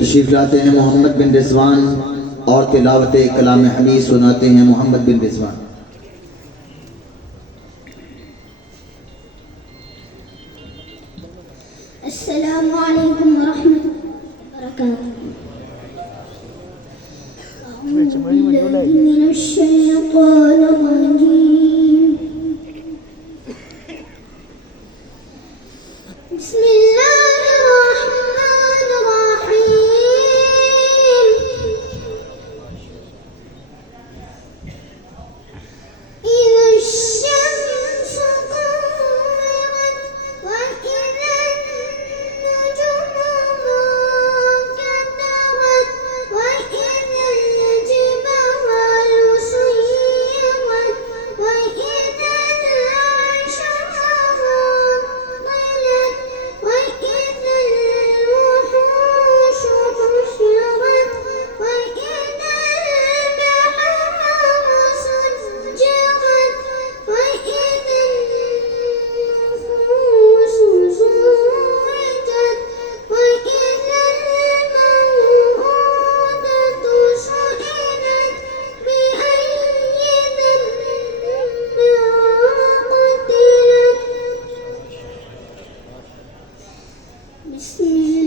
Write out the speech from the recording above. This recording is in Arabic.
तशरीफ लाते हैं मोहम्मद बिन रिजवान और तिलावत कलाम हमीद सुनाते हैं मोहम्मद बिन रिजवान। अस्सलामु अलैकुम वरहमतुल्लाहि वबरकातुहू। अऊज़ु बिल्लाहि मिनश शैतानिर रजीम। बिस्मिल्लाहिर रहमानिर रहीम। इज़ा शम्सु कुव्विरत व इज़ा النجوم انكدرت وإذا الجبال سيرت وإذا العشار عطلت وإذا الوحوش حشرت وإذا البحار سجرت وإذا النفوس زوجت وإذا الموءودة سئلت بأي ذنب قتلت. بسم